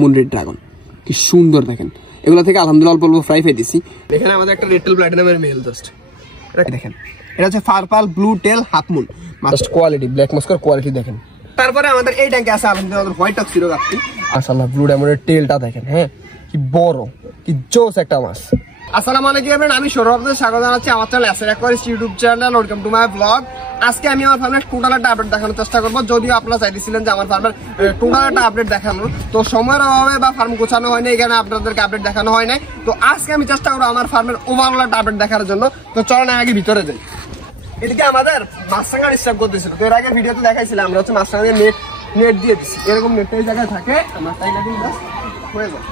Moon red dragon, কি সুন্দর দেখেন। এগুলো থেকে আলহামদুলিল্লাহ অল্প অল্প ফ্রাই দিছি। এখানে আমাদের একটা রেড টেল প্লাটিনামের মেল জাস্ট দেখেন, এটা হচ্ছে purple blue tail half moon, just quality black মস্কোর কোয়ালিটি দেখেন। তারপরে আমাদের এই ট্যাঙ্কে আছে আলহামদুলিল্লাহ আমাদের হোয়াইট টক্সিডো গাপ্পি। মাশাআল্লাহ ব্লু ডায়মন্ডের টেলটা দেখেন, হ্যাঁ কি বড়, কি জোস একটা মাছ। আসসালামু আলাইকুম এভরিওয়ান, আমি সৌরভ আপনাদের স্বাগত জানাচ্ছি আমার channel SR aquarist YouTube channel. Welcome to my blog. আজকে আমি আমার ফার্মের টোটাল একটা আপডেট দেখানোর চেষ্টা করবো, যদিও আপনারা চাইতেছিলেন যে আমার ফার্মের টোটাল একটা আপডেট দেখানোর, তো সময়ের অভাবে বা ফার্ম গোছানো হয়নি, এখানে আপনাদেরকে আপডেট দেখানো হয় নাই। তো আজকে আমি চেষ্টা করবো আমার ফার্মের ওভারঅল একটা আপডেট দেখার জন্য। তো চলেন আগে ভিতরে যাই। এদিকে আমাদের মাছরাঙা ডিস্টার্ব করতেছিল, তো এর আগে ভিডিওতে দেখাইছিলাম আমরা হচ্ছে মাছরাঙা নেট দিয়ে দিচ্ছি, এরকম নেটটা এই জায়গায় থাকে, আমার তাই না হয়ে যায়।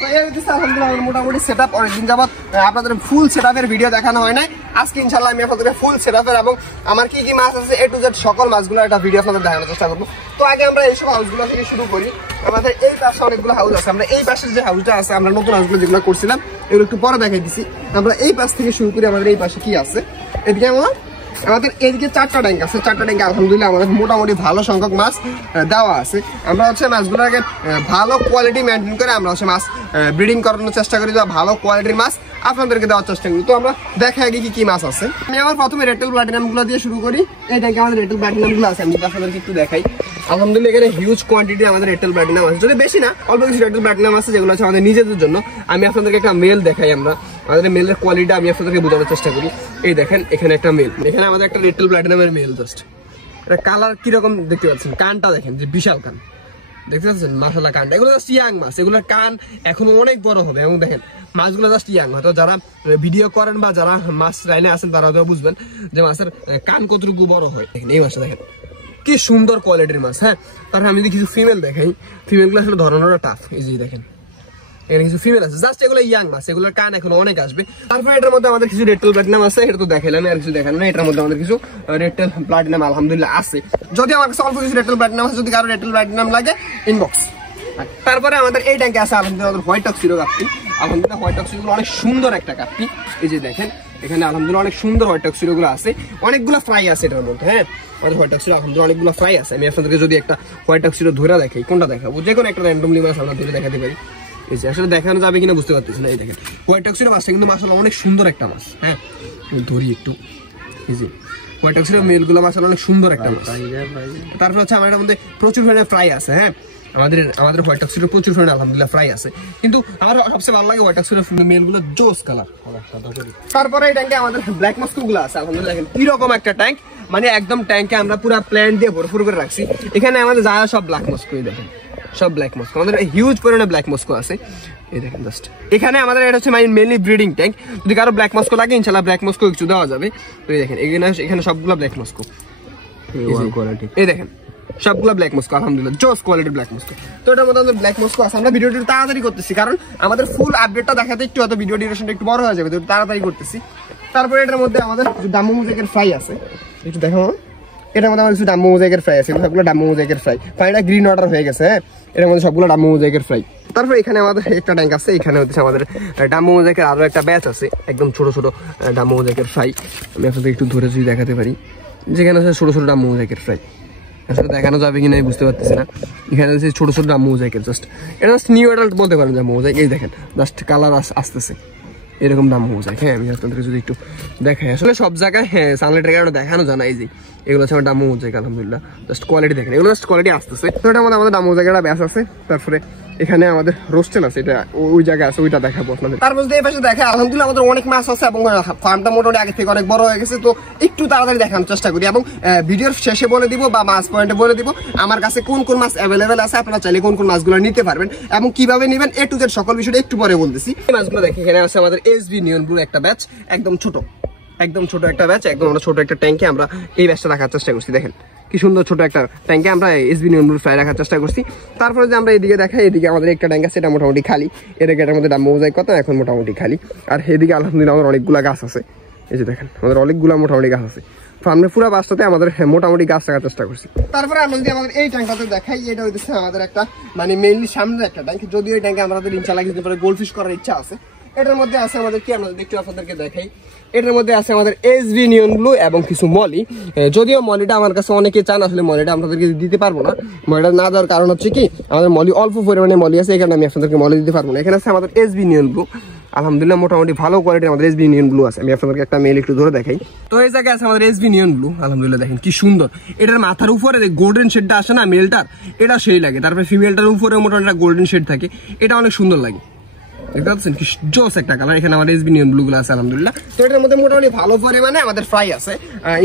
তো এই হচ্ছে আলহামদুলিল্লাহ মোটামুটি সেট আপ। অনেকদিন যাবত আপনাদের ফুল সেট আপের ভিডিও দেখানো হয় নাই। আজকে ইনশাল্লাহ আমি আপনাদের ফুল সেট আপের এবং আমার কি কি মাছ আছে এ টু জেড সকল মাছগুলো একটা ভিডিও আপনাদের দেখানোর চেষ্টা করবো। তো আগে আমরা এইসব হাউসগুলো থেকে শুরু করি। আমাদের এই পাশে অনেকগুলো হাউস আছে, আমরা এই পাশের যে হাউসটা আছে, আমরা নতুন হাউসগুলো যেগুলো করছিলাম এগুলো একটু পরে দেখাই দিচ্ছি। আমরা এই পাশ থেকে শুরু করি। আমাদের এই পাশে কি আছে, এদিকে আমাদের এদিকে 4টা ট্যাঙ্ক আছে। 4টা ট্যাঙ্কে আলহামদুলিল্লাহ আমাদের মোটামুটি ভালো সংখ্যক মাছ দেওয়া আছে। আমরা হচ্ছে মাছগুলোকে ভালো কোয়ালিটি মেনটেন করে আমরা হচ্ছে মাছ ব্রিডিং করানোর চেষ্টা করি, বা ভালো কোয়ালিটির মাছ আপনাদেরকে দেওয়ার চেষ্টা করি। তো আমরা দেখা আগে কি কি মাছ আছে। আমি আমার প্রথমে রেড টেল প্লাটিনামগুলো দিয়ে শুরু করি। এই ট্যাঙ্কে আমাদের রেড টেল প্লাটিনামগুলো আছে, আমি আপনাদেরকে একটু দেখাই। আলহামদুলিল্লাহ এখানে হিউজ কোয়ান্টিটি আমাদের রেড টেল প্লাটিনাম আছে, যদি বেশি না অল্প কিছু রেড টেল প্লাটিনাম আছে যেগুলো আছে আমাদের নিজেদের জন্য। আমি আপনাদেরকে একটা মেল দেখাই, আমরা আমাদের মেলের কোয়ালিটি আমি আপনাদেরকে বোঝানোর চেষ্টা করি। এই দেখেন এখানে একটা মেল, এখানে আমাদের একটা রেড টেল প্লাটিনামের মেল জাস্ট। এটা কালার কিরকম দেখতে পাচ্ছেন, কানটা দেখেন যে বিশাল কান দেখতে পাচ্ছেন, মাশাআল্লাহ কানটা। এগুলো জাস্ট ইয়াং মাছ, এগুলোর কান এখনো অনেক বড় হবে। এবং দেখেন মাছগুলো জাস্ট ইয়াং, হয়তো যারা ভিডিও করেন বা যারা মাছ লাইনে আছেন তারা হয়তো বুঝবেন যে মাছের কান কতটুকু বড় হয়। দেখেন এই মাছটা দেখেন কি সুন্দর কোয়ালিটির মাছ। হ্যাঁ, তারপরে আমি যদি কিছু ফিমেল দেখাই, ফিমেলগুলো আসলে ধরানোটা টাফ। এই যে দেখেন এখানে কিছু ফিমেল আছে, জাস্ট এগুলো ইয়াং মাছ, এগুলোর কান এখন অনেক আসবে। তারপরে এটার মধ্যে আমাদের কিছু রেড টেল প্লাটিনাম আছে, এটা তো দেখাইলাম, আর কিছু দেখানো না। এটার মধ্যে আমাদের কিছু রেড টেল প্লাটিনাম আলহামদুলিল্লাহ আছে। যদি আমার কাছে অল্প কিছু রেড টেল প্লাটিনাম আছে, যদি কারো রেড টেল প্লাটিনাম লাগে ইনবক্স। তারপরে আমাদের এই ট্যাঙ্কে আছে আলহামদুলিল্লাহ হোয়াইট টক্সিডো গাপ্পি। আলহামদুলিল্লাহ হোয়াইট টক্সিডো অনেক সুন্দর একটা গাপ্পি। এই যে দেখেন এখানে আলহামদুলিল্লাহ অনেক সুন্দর হোয়াইট টক্সিডো গুলো আছে, অনেকগুলো ফ্রাই আছে এটার মধ্যে। হ্যাঁ, আমাদের হোয়াইট টক্সিডো আলহামদুলিল্লাহ অনেকগুলো ফ্রাই আছে। আমি আপনাদেরকে যদি একটা হোয়াইট টক্সিডো ধরে দেখাই, কোনটা দেখাবো, যে কোনো একটা র্যান্ডমলি মাছ আমরা ধরে দেখাতে পারি। এই যে আসলে দেখানো যাবে কিনা বুঝতে পারতেছি না। এই দেখেন হোয়াইট টক্সিডো মাছটা কিন্তু মাশাআল্লাহ অনেক সুন্দর একটা মাছ। হ্যাঁ, ধরি একটু। এই যে হোয়াইট টক্সিডো মেলগুলো মাশাআল্লাহ অনেক সুন্দর একটা মাছ। তারপর হচ্ছে আমার এটার মধ্যে প্রচুর পরিমাণে ফ্রাই আছে। হ্যাঁ, আমাদের হোয়াইট টক্সিডো প্রচুর পরিমাণে আলহামদুলিল্লাহ ফ্রাই আছে, কিন্তু আমার সবচেয়ে ভালো লাগে হোয়াইট টক্সিডো মেলগুলো জোস কালার। তারপরে এই ট্যাঙ্কে আমাদের ব্ল্যাক মস্কো গুলো আছে আলহামদুলিল্লাহ। কিরকম একটা ট্যাঙ্ক, মানে একদম ট্যাঙ্কে আমরা পুরো প্ল্যান্ট দিয়ে ভরপুর করে রাখছি। এখানে আমাদের যা সব ব্ল্যাক মস্কো, দেখেন সব ব্ল্যাক মস্কো, আমাদের হিউজ পরিমাণে ব্ল্যাক মস্কো আছে। এই দেখেন জাস্ট এখানে আমাদের এটা হচ্ছে মেনলি ব্রিডিং ট্যাঙ্ক। যদি কারো ব্ল্যাক মস্কো লাগে ইনশাআল্লাহ ব্ল্যাক মস্কো কিছু দেওয়া যাবে। তো এই দেখেন এখানে সবগুলো ব্ল্যাক মস্কো। এই দেখেন সবগুলো ব্ল্যাক মস্কো আলহামদুলিল্লাহ জোস কোয়ালিটির ব্ল্যাক মস্কো। তো এটার মধ্যে আমাদের ব্ল্যাক মস্কো আছে। আমরা ভিডিওটি তাড়াতাড়ি করতেছি, কারণ আমাদের ফুল আপডেটটা দেখাতে একটু হয়তো ভিডিও ডিউরেশনটা একটু বড় হয়ে যাবে, তো তাড়াতাড়ি করতেছি। তারপরে এটার মধ্যে আমাদের ডাম্বো মোজাইকের ফ্রাই আছে, একটু দেখো। এটার মধ্যে আমাদের কিছু ডাম্বো মোজাইকের ফ্রাই আছে, সবগুলো ডাম্বো মোজাইকের ফ্রাই। ফ্রাইটা গ্রিন ওয়াটার হয়ে গেছে। হ্যাঁ, এটার মধ্যে সবগুলো ডাম্বো মোজাইকের ফ্রাই। তারপরে এখানে আমাদের একটা ট্যাঙ্ক আছে, এখানে হচ্ছে আমাদের ডাম্বো মোজাইকের আরো একটা ব্যাচ আছে, একদম ছোট ছোট ডাম্বো মোজাইকের ফ্রাই। আমি আপনাদের একটু ধরে যদি দেখাতে পারি, যেখানে আছে ছোট ছোট ডাম্বো মোজাইকের ফ্রাই। আসলে দেখানো যাবে কিনা বুঝতে পারতেছি না। এখানে হচ্ছে ছোট ছোট ডাম্বো মোজাইকের জাস্ট, এটা জাস্ট নিউ অ্যাডাল্ট বলতে পারেন ডাম্বো মোজাইক। এই দেখেন জাস্ট কালার আসতেছে এরকম ডাম্বো মোজাইক। হ্যাঁ, আমি আপনাদেরকে যদি একটু দেখাই, আসলে সব জায়গায় হ্যাঁ সানলাইটের কারণে দেখানো যায় না। এই যে এগুলো হচ্ছে আমার ডাম্বো মোজাইক আলহামদুলিল্লাহ, জাস্ট কোয়ালিটি দেখেন, এগুলো জাস্ট কোয়ালিটি আসতেছে। তো এটার মধ্যে আমাদের ডাম্বো মোজাইকের একটা ব্যাস আছে। তারপরে এখানে আমাদের রোস্টেন আছে, এটা ওই জায়গায় আছে, ওইটা দেখাবো আপনাদের। তার মধ্যে এই পাশে দেখে আলহামদুলিল্লাহ আমাদের অনেক মাছ আছে এবং ফার্মটা মোটামুটি আগে থেকে অনেক বড় হয়ে গেছে। তো একটু তাড়াতাড়ি দেখানোর চেষ্টা করি এবং ভিডিওর শেষে বলে দিব বা মাছ পয়েন্টে বলে দিব আমার কাছে কোন কোন মাছ অ্যাভেলেবেল আছে, আপনারা চাইলে কোন কোন মাছগুলো নিতে পারবেন এবং কিভাবে নেবেন এ টু জেড সকল বিষয়টা একটু পরে বলতেছি। এই মাছগুলো দেখে এখানে আছে আমাদের এসবি নিয়ন ব্লু একটা ব্যাচ, একদম ছোট একটা ব্যাচ, একদম আমরা ছোট একটা ট্যাঙ্কে আমরা এই ব্যাচটা রাখার চেষ্টা করছি। দেখেন কি সুন্দর ছোট একটা ট্যাঙ্কে আমরা এসবি নিয়ন ব্লু ফ্রাই রাখার চেষ্টা করছি। তারপরে যে আমরা এদিকে দেখাই, এদিকে আমাদের একটা ট্যাঙ্ক আছে, এটা মোটামুটি খালি। এটার মধ্যে ডাম্বো মোজাইক কত এখন মোটামুটি খালি। আর এদিকে আলহামদুলিল্লাহ আমাদের অনেকগুলো গাছ আছে। এই যে দেখেন আমাদের অনেকগুলো মোটামুটি গাছ আছে। ফার্মের পুরো বাসটাতে আমাদের মোটামুটি গাছ রাখার চেষ্টা করছি। তারপরে আমরা যদি আমাদের এই ট্যাঙ্কটাতে দেখাই, এটা হইতেছে আমাদের একটা মানে মেইনলি সামনের একটা ট্যাঙ্ক। যদিও এই ট্যাঙ্কে আমাদের ইনশাআল্লাহ কিছু পরে গোল্ড ফিশ করার ইচ্ছা আছে, এটার মধ্যে আছে আমাদের কি, আমরা একটু আপনাদেরকে দেখাই। এটার মধ্যে আছে আমাদের এসভি নিয়ন ব্লু এবং কিছু মলি। যদিও মলিটা আমার কাছে অনেকে চান, আসলে মলিটা আপনাদেরকে দিতে পারবো না। মলিটা না দেওয়ার কারণ হচ্ছে কি, আমাদের মলি অল্প পরিমাণে মলি আছে, এই কারণে আমি আপনাদেরকে মলি দিতে পারবো না। এখানে আছে আমাদের এসভি নিয়ন ব্লু, আলহামদুলিল্লাহ মোটামুটি ভালো কোয়ালিটির আমাদের এসভি নিয়ন ব্লু আছে। আমি আপনাদেরকে একটা মেল একটু ধরে দেখাই। তো এই জায়গায় আছে আমাদের এসভি নিয়ন ব্লু, আলহামদুলিল্লাহ দেখেন কি সুন্দর। এটার মাথার উপরে গোল্ডেন শেডটা আসে না মেলটার, এটা সেই লাগে। তারপরে ফিমেলটার উপরে মোটামুটি একটা গোল্ডেন শেড থাকে, এটা অনেক সুন্দর লাগে। দেখতে পাচ্ছেন কি জোস একটা কালার। এখানে আমাদের এসবি নিয়ন ব্লু গুলো আছে আলহামদুলিল্লাহ। তো এটার মধ্যে মোটামুটি ভালো পরিমাণে আমাদের ফ্রাই আছে।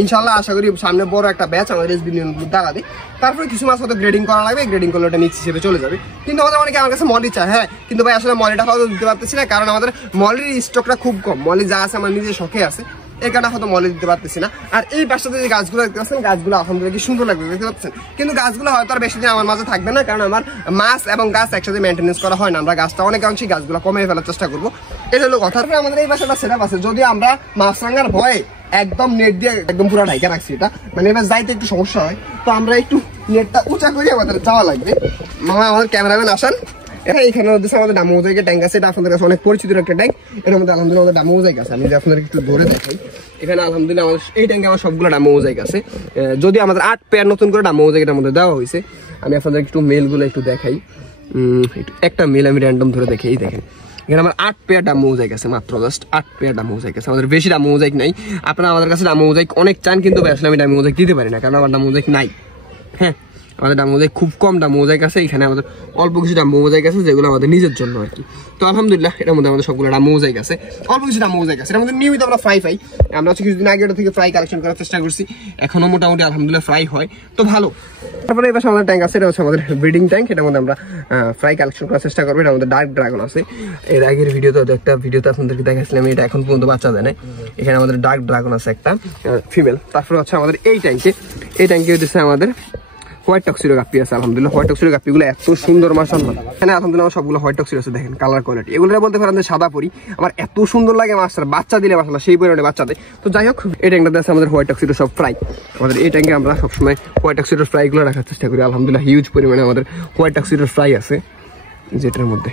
ইনশাল্লাহ আশা করি সামনে বড় একটা ব্যাচ আমাদের এসবি নিয়ন ব্লু দেখা দিই। তারপরে কিছু মাছ হয়তো গ্রেডিং করা লাগবে, গ্রেডিং করলে ওটা মিক্স হিসেবে চলে যাবে। কিন্তু আমাদের অনেকে আমার কাছে মলি চায়, হ্যাঁ, কিন্তু ভাই আসলে মলিটা হয়তো দিতে পারতেছি না, কারণ আমাদের মলির স্টকটা খুব কম। মলি যা আছে আমার নিজের শখে আছে, এই কারণে হয়তো মলে দিতে পারতেছি না। আর এই পাশটাতে যে গাছগুলো দেখতে পাচ্ছেন, গাছগুলো আলহামদুলিল্লাহ কি সুন্দর লাগবে, দেখতে পাচ্ছেন। কিন্তু গাছগুলো হয়তো আর বেশি দিন আমার মাঝে থাকবে না, কারণ আমার মাছ এবং গাছ একসাথে মেনটেন্স করা হয় না। আমরা গাছটা অনেক অংশে গাছগুলো কমিয়ে ফেলার চেষ্টা করবো, এটা হলো কথা। আমাদের এই পাশে সেটআপ আছে, যদিও আমরা মাছরাঙার ভয়ে একদম নেট দিয়ে একদম পুরো ঢাইকা রাখছি এটা, মানে এবার যাইতে একটু সমস্যা হয়, তো আমরা একটু নেটটা উঁচা করে আমাদের যাওয়া লাগবে। মামা আমাদের ক্যামেরাম্যান আসান। এখানে আমাদের ডামো মোজাইকের ট্যাঙ্ক আছে, এটা আপনাদের কাছে অনেক পরিচিত একটা ট্যাঙ্ক। এটার মধ্যে আলহামদুলিল্লাহ আমাদের ডামো মোজাইক আছে। আমি যদি আপনাদের একটু ধরে দেখাই, এখানে আলহামদুলিল্লাহ আমাদের এই ট্যাঙ্কে আমার সবগুলো ডামো মোজাইক আছে। যদি আমাদের 8 পেয়ার নতুন করে ডামো মোজাইক এটার মধ্যে দেওয়া হয়েছে। আমি আপনাদের একটু মেলগুলো একটু দেখাই, একটা মেল আমি র্যান্ডম ধরে দেখি। এই দেখেন এখানে আমার 8 পেয়ার ডামো মোজাইক আছে, মাত্র জাস্ট 8 পেয়ার ডামো মোজাইক আছে। আমাদের বেশি ডামো মোজাইক নাই। আপনারা আমাদের কাছে ডামো মোজাইক অনেক চান, কিন্তু আসলে আমি ডামো মোজাইক দিতে পারি না, কারণ আমার ডামো মোজাইক নাই। হ্যাঁ, আমাদের ডামো মোজাইক খুব কম ডামো মোজাইক আছে। এখানে আমাদের অল্প কিছু ডামো মোজাইক আছে, যেগুলো আমাদের নিজের জন্য আর কি। তো আলহামদুলিল্লাহ এটার মধ্যে আমাদের সবগুলো ডামো মোজাইক আছে, অল্প কিছু ডামো মোজাইক আছে। এর মধ্যে নিয়মিত আমরা ফ্রাই পাই। আমরা হচ্ছে কিছুদিন আগে এটা থেকে ফ্রাই কালেকশন করার চেষ্টা করছি, এখনো মোটামুটি আলহামদুলিল্লাহ ফ্রাই হয়, তো ভালো। তারপরে এবার আমাদের ট্যাঙ্ক আছে, এটা হচ্ছে আমাদের ব্রিডিং ট্যাঙ্ক। এটার মধ্যে আমরা ফ্রাই কালেকশন করার চেষ্টা করবো। এটার মধ্যে ডার্ক ড্রাগন আছে। এর আগের ভিডিওতে একটা ভিডিওতে আপনাদেরকে দেখাচ্ছিলাম, এটা এখন পর্যন্ত বাচ্চা দেয় না। এখানে আমাদের ডার্ক ড্রাগন আছে একটা ফিমেল। তারপরে হচ্ছে আমাদের এই ট্যাঙ্কে হচ্ছে আমাদের হোয়াইট টক্সিডো গাপ্পি আছে। আলহামদুলিল্লাহ হোয়াইট টক্সিডো গাপ্পিগুলো এত সুন্দর মাশাআল্লাহ। এখানে আলহামদুলিল্লাহ সবগুলো হোয়াইট টক্সিডো আছে, দেখেন কালার কোয়ালিটি। এগুলো বলতে পারেন যে সাদা পরি, আমার এত সুন্দর লাগে মাছটা, বাচ্চা দিলে মাশাআল্লাহ সেই পরিমাণে বাচ্চা দেয়। তো যাই হোক, এই ট্যাঙ্কটাতে আছে আমাদের হোয়াইট টক্সিডো সব ফ্রাই। আমাদের এই ট্যাঙ্কে আমরা সবসময় হোয়াইট টক্সিডো ফ্রাইগুলো রাখার চেষ্টা করি। আলহামদুলিল্লাহ হিউজ পরিমাণে আমাদের হোয়াইট টক্সিডো ফ্রাই আছে, যেটার মধ্যে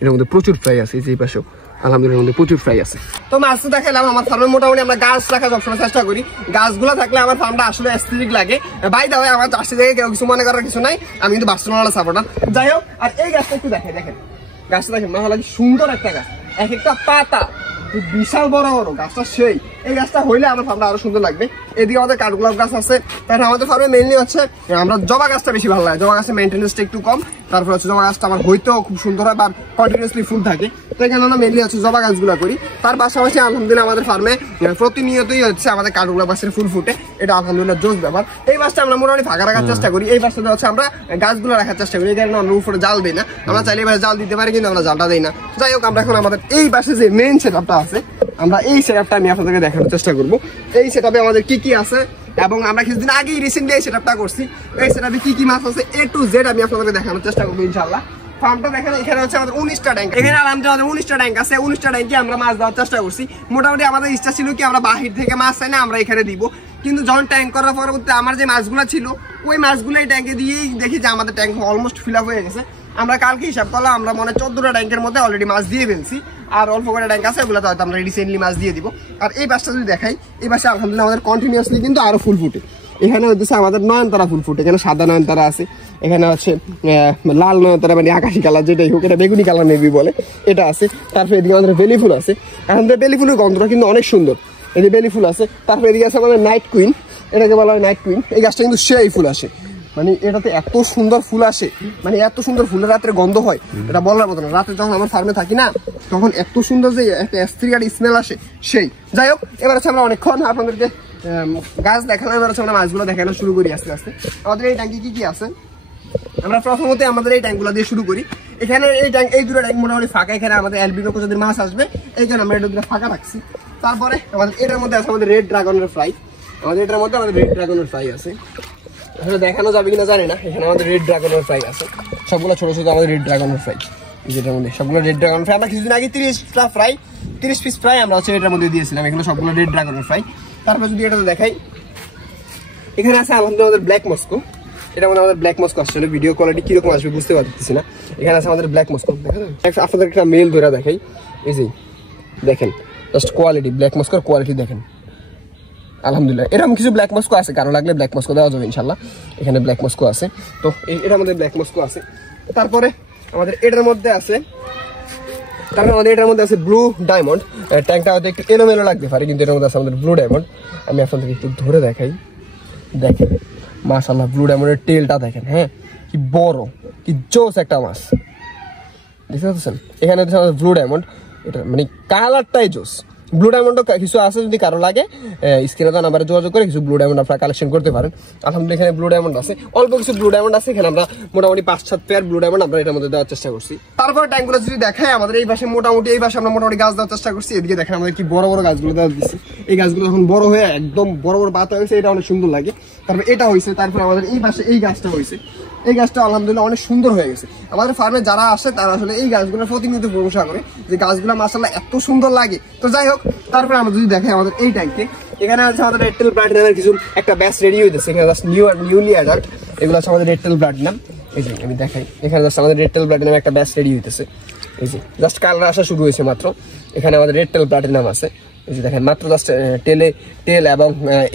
এটার মধ্যে প্রচুর ফ্রাই আছে। এই পাশেও আলহামদুলিল্লাহ মধ্যে প্রচুর ফ্রাই আছে। তো মাছ তো দেখালাম, আমার ফার্মে মোটামুটি আমরা গাছ রাখার সবসময় চেষ্টা করি। গাছগুলো থাকলে আমার ফার্মটা আসলে অ্যাস্থেটিক লাগে। বাই দা ওয়ে, আমার চাষি থেকে কেউ কিছু মনে করার কিছু নাই, আমি কিন্তু বার্সেলোনার সাপোর্টার। যাই হোক, আর এই গাছটা একটু দেখেন গাছটা দেখেন মাশাআল্লাহ কি সুন্দর একটা গাছ, এক একটা পাতা বিশাল বড় বড়। গাছটা সেই, এই গাছটা হইলে আমার ফার্মটা আরো সুন্দর লাগবে। এদিকে আমাদের কাঠগোলাপ গাছ আছে। তাহলে আমাদের ফার্মে মেইনলি হচ্ছে আমরা জবা গাছটা বেশি ভালো লাগে। জবা গাছের মেইনটেন্যান্সটা একটু কম, তারপর হচ্ছে জবা গাছটা আমার হইতেও খুব সুন্দর হয় বা কন্টিনিউয়াসলি ফুল থাকে। তো এখানে আমরা মেইনলি হচ্ছে জবা গাছগুলো করি। তার পাশাপাশি আলহামদুলিল্লাহ আমাদের ফার্মে প্রতিনিয়তই হচ্ছে আমাদের কাঠগোলাপ গাছের ফুল ফুটে, এটা আলহামদুলিল্লাহ জোস ব্যাপার। এই গাছটা আমরা মোটামুটি ফাঁকা রাখার চেষ্টা করি। এই গাছটাতে হচ্ছে আমরা গাছগুলো রাখার চেষ্টা করি, এই কারণে আমরা উপরে জাল দিই না। আমরা চাইলে এবার জাল দিতে পারি, কিন্তু আমরা জালটা দিই না। যাই হোক, আমরা এখন আমাদের এই পাশে যে মেইন সেটআপটা আছে, আমরা এই সেটআপটা আমি আপনাদেরকে দেখানোর চেষ্টা করবো। এই সেটআপে আমাদের কি কি আছে, এবং আমরা কিছুদিন আগেই রিসেন্টলি এই সেটআপটা করছি। এই সেটআপে কি কি মাছ আছে A to Z আমি আপনাদেরকে দেখানোর চেষ্টা করবো ইনশাআল্লাহ। ফার্মটা দেখেন, এখানে হচ্ছে আমাদের 19টা ট্যাঙ্ক। এখানে আলহামদুলিল্লাহ আমাদের 19টা ট্যাঙ্ক আছে। 19টা ট্যাঙ্কে আমরা মাছ দেওয়ার চেষ্টা করছি। মোটামুটি আমাদের ইচ্ছা ছিল কি আমরা বাহির থেকে মাছ চাই না, আমরা এখানে দিব। কিন্তু যখন ট্যাঙ্ক করার পরবর্তীতে আমার যে মাছগুলো ছিল, ওই মাছগুলো এই ট্যাঙ্কে দিয়েই দেখি যে আমাদের ট্যাঙ্ক অলমোস্ট ফিল আপ হয়ে গেছে। আমরা কালকে হিসাব করলাম, আমরা মনে 14টা ট্যাঙ্কের মধ্যে অলরেডি মাছ দিয়ে ফেলছি, আর অল্প করে ট্যাঙ্ক আছে, ওগুলো হয়তো আমরা রিসেন্টলি মাছ দিয়ে দিব। আর এই বাসটা যদি দেখাই, এই বাসটা আলহামদুলিল্লাহ আমাদের কন্টিনিউয়াসলি কিন্তু আরো ফুল ফুটে। এখানে হচ্ছে আমাদের নয়নতারা ফুল ফুটে, এখানে সাদা নয়নতারা আছে, এখানে হচ্ছে লাল নয়নতারা মানে আকাশি কালার যেটাই হোক, এটা বেগুনি কালার নেবি বলে, এটা আছে। তারপরে এদিকে আমাদের বেলি ফুল আছে। এখন বেলি ফুলের গন্ধটা কিন্তু অনেক সুন্দর, এই যে বেলি ফুল আছে। তারপরে এদিকে আছে আমাদের নাইট কুইন, এটাকে বলা হয় নাইট কুইন। এই গাছটা কিন্তু সেই ফুল আসে, মানে এটাতে এত সুন্দর ফুল আসে, মানে এত সুন্দর ফুলের রাত্রে গন্ধ হয়, এটা বলার মতো না। রাতে যখন আমার ফার্মে থাকি না, তখন এত সুন্দর যে একটা অ্যাস্ট্রিকার স্মেল আসে সেই। যাই হোক, এবার হচ্ছে আমরা অনেকক্ষণ আপনাদেরকে গাছ দেখালাম, এবার হচ্ছে আমরা মাছগুলো দেখানো শুরু করি আস্তে আস্তে। আমাদের এই ট্যাঙ্কি কি কি আছে, আমরা প্রথমত আমাদের এই ট্যাঙ্কগুলো দিয়ে শুরু করি। এখানে এই দুটো ট্যাঙ্ক মোটামুটি ফাঁকা। এখানে আমাদের অ্যালবিনো প্রজাতির মাছ আসবে, এইখানে আমরা এটা দুটো ফাঁকা রাখছি। তারপরে আমাদের এটার মধ্যে আছে আমাদের রেড ড্রাগনের ফ্রাই। আমাদের এটার মধ্যে আমাদের রেড ড্রাগনের ফ্রাই আছে, দেখানো যাবে কিনা জানি না। এখানে আমাদের রেড ড্রাগনের ফ্রাই আছে, সবগুলো ছোট ছোট আমাদের রেড ড্রাগনের ফ্রাই, যেটার মধ্যে সবগুলো রেড ড্রাগন ফ্রাই। আমরা কিছুদিন আগে 30 পিস ফ্রাই আমরা হচ্ছে এটার মধ্যে দিয়েছিলাম, এগুলো সবগুলো রেড ড্রাগনের ফ্রাই। তারপরে যদি এটাতে দেখাই, এখানে আছে আলহামদুলিল্লাহ আমাদের ব্ল্যাক মস্কো। এটা আমাদের ব্ল্যাক মস্কো আসছে, ভিডিও কোয়ালিটি কিরকম আসবে বুঝতে পারতেছি না। এখানে আছে আমাদের ব্ল্যাক মস্কো, আপনাদের একটা মেল ধরে দেখাই, এই যে দেখেন জাস্ট কোয়ালিটি, ব্ল্যাক মস্কোর কোয়ালিটি দেখেন। আলহামদুলিল্লাহ এরকম কিছু ব্ল্যাক মস্কো আছে, কারো লাগলে ব্ল্যাক মস্কো দেওয়া যাবে ইনশাল্লাহ। এখানে ব্ল্যাক মস্কো আছে, তো এটা আমাদের ব্ল্যাক মস্কো আছে। তারপরে আমাদের এটার মধ্যে আছে, তারপরে আমাদের এটার মধ্যে আছে ব্লু ডায়মন্ড। ট্যাঙ্কটা হয়তো একটু এলোমেলো লাগতে পারে, কিন্তু এটার মধ্যে আছে আমাদের ব্লু ডায়মন্ড। আমি আপনাদেরকে একটু ধরে দেখাই, দেখেন মাশাআল্লাহ ব্লু ডায়মন্ডের টেলটা দেখেন, হ্যাঁ কি বড়, কি জোস একটা মাছ, দেখতে পাচ্ছেন। এখানে আমাদের ব্লু ডায়মন্ড, এটা মানে কালারটাই জোস। ব্লু ডায়মন্ডও কিছু আছে, যদি কারো লাগে স্ক্রিনে তো নাম্বারে যোগাযোগ করে কিছু ব্লু ডায়মন্ড আপনারা কালেকশন করতে পারেন। আলহামদুলিল্লাহ এখানে ব্লু ডায়মন্ড আছে, অল্প কিছু ব্লু ডায়মন্ড আছে। এখানে আমরা মোটামুটি 5-7 পেয়ার ব্লু ডায়মন্ড আমরা এটার মধ্যে দেওয়ার চেষ্টা করছি। তারপর ট্যাঙ্কগুলো যদি দেখায়, আমাদের এই পাশে মোটামুটি এই পাশে আমরা মোটামুটি গাছ দেওয়ার চেষ্টা করছি। এদিকে দেখেন আমাদের কি বড় বড় গাছগুলো দেওয়া দিচ্ছি। এই গাছগুলো যখন বড় হয়ে একদম বড় বড় পাতা হয়েছে, এটা অনেক সুন্দর লাগে। তারপর এটা হয়েছে, তারপর আমাদের এই পাশে এই গাছটা হয়েছে। এই গাছটা আলহামদুলিল্লাহ অনেক সুন্দর হয়ে গেছে। আমাদের ফার্মে যারা আসে তারা আসলে এই গাছগুলোর প্রতিনিয়ত প্রশংসা করে যে গাছগুলো মাশাআল্লাহ এত সুন্দর লাগে। তো যাই হোক, তারপরে আমরা যদি দেখি আমাদের এই ট্যাঙ্কে, এখানে আছে আমাদের রেড টেল প্লাটিনামের কিছু একটা ব্যাচ রেডি হইতেছে। এখানে জাস্ট নিউলি অ্যাডাল্ট, এগুলো আছে আমাদের রেড টেল প্লাটিনাম। এই যে আমি দেখাই, এখানে জাস্ট আমাদের রেড টেল প্লাটিনাম একটা ব্যাচ রেডি হইতেছে। এই যে জাস্ট কালার আসা শুরু হয়েছে মাত্র। এখানে আমাদের রেড টেল প্লাটিনাম আছে, এই যে দেখেন মাত্র জাস্ট টেল এবং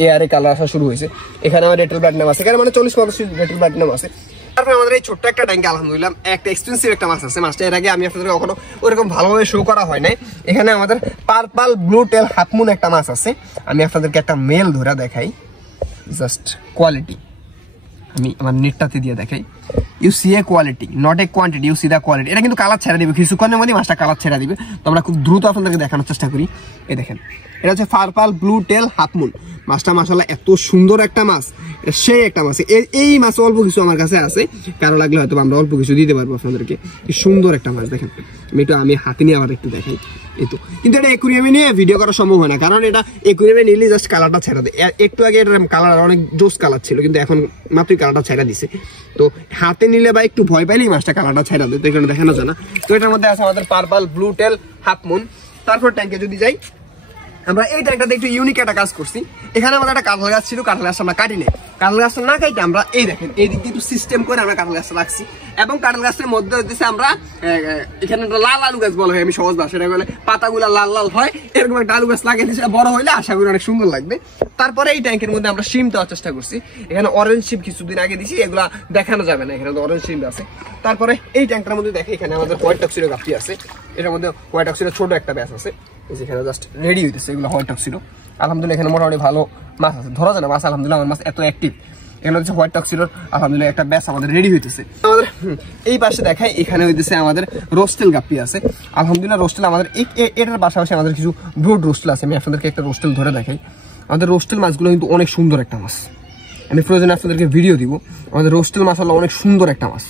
এয়ারে কালার আসা শুরু হয়েছে। এখানে আমার রেড টেল প্লাটিনাম আছে, এখানে মানে 40-50 রেড টেল প্লাটিনাম আছে। তারপরে আমাদের এই ছোট্ট একটা ট্যাঙ্কে আলহামদুলিল্লাহ একটা এক্সপেন্সিভ একটা মাছ আছে। মাছটা এর আগে আমি আপনাদের কখনো ওরকম ভালোভাবে শো করা হয় নাই। এখানে আমাদের পার্পল ব্লু টেল হাফমুন একটা মাছ আছে। আমি আপনাদেরকে একটা মেল ধরে দেখাই, জাস্ট কোয়ালিটি আমি আমার নেটটাতে দিয়ে দেখাই। You see a quality, not a quantity, you see the quality. এটা কিন্তু কালার ছেড়ে দিবে, কিছুক্ষণের মধ্যে মাছটা কালার ছেড়ে দিবে। তো আমরা খুব দ্রুত আপনাদেরকে দেখানোর চেষ্টা করি। এই দেখেন, এটা হচ্ছে পার্পল ব্লু টেল হাফমুন মাছটা। মাশাআল্লাহ এত সুন্দর একটা মাছ, এটা সেই একটা মাছ। এই মাছ অল্প কিছু আমার কাছে আছে, কারো লাগলে হয়তো আমরা অল্প কিছু দিতে পারবো আপনাদেরকে। কি সুন্দর একটা মাছ দেখেন। আমি হাতে নিয়ে আবার একটু দেখাই। এই তো, কিন্তু এটা একুরিয়ামে নিয়ে ভিডিও করা সম্ভব হয় না, কারণ এটা একুরিয়ামে নিলে জাস্ট কালারটা ছেড়ে দেয়। একটু আগে এটার কালার অনেক জোস কালার ছিল, কিন্তু এখন মাত্রই কালারটা ছেড়ে দিছে। তো হাতে নিলে বা একটু ভয় পাইলেই মাছটা কালারটা ছেড়ে দেয়, তো এখানে দেখানো যায় না। তো এটার মধ্যে আছে আমাদের পার্পল ব্লু টেল হাফমুন। তারপর ট্যাঙ্কে যদি যাই, আমরা এই ট্যাঙ্কটাতে একটু ইউনিক একটা কাজ করছি। এখানে আমাদের একটা কাঁঠাল গাছ ছিল, কাঁঠাল গাছটা আমরা কাটি নেই। কাঁঠাল গাছটা না কাটে আমরা এই দেখেন এই দিক দিয়ে একটু সিস্টেম করে আমরা কাঁঠাল গাছটা রাখছি। এবং কাঁঠাল গাছের মধ্যে হচ্ছে আমরা এখানে লাল আলু গাছ বলা হয়, আমি সহজ ভাষাটা বলে পাতাগুলা লাল লাল হয়, এরকম একটা আলু গাছ লাগিয়ে দিয়েছে। বড় হইলে আশা করি অনেক সুন্দর লাগবে। তারপরে এই ট্যাঙ্কের মধ্যে আমরা শিম দেওয়ার চেষ্টা করছি। এখানে অরেঞ্জ শিম কিছুদিন আগে দিছি, এগুলা দেখানো যাবে না, এখানে অরেঞ্জ শিম আছে। তারপরে এই ট্যাঙ্কটার মধ্যে দেখে এখানে আমাদের হোয়াইট টক্সিডো গাপটি আছে। এটার মধ্যে হোয়াইট টক্সিডো ছোট একটা ব্যাচ আছে, যেখানে জাস্ট রেডি হইতেছে। এগুলো হোয়াইট টক্সিডো আলহামদুলিল্লাহ এখানে মোটামুটি ভালো মাছ আছে, ধরা যায় না মাছ। আলহামদুলিল্লাহ আমার মাছ এত অ্যাক্টিভ। এখানে হচ্ছে হোয়াইট টক্সিডোর আলহামদুলিল্লাহ একটা ব্যাচ আমাদের রেডি হইতেছে। আমাদের এই পাশে দেখায়, এখানে হইতেছে আমাদের রোস্টেল গাপ্পি আছে। আলহামদুলিল্লাহ রোস্টেল আমাদের এটার পাশাপাশি আমাদের কিছু ব্রুড রোস্টেল আছে। আমি আপনাদেরকে একটা রোস্টেল ধরে দেখাই। আমাদের রোস্টেল মাছগুলো কিন্তু অনেক সুন্দর একটা মাছ, আমি প্রয়োজনে আপনাদেরকে ভিডিও দিব। আমাদের রোস্টেল মাছ হলো অনেক সুন্দর একটা মাছ।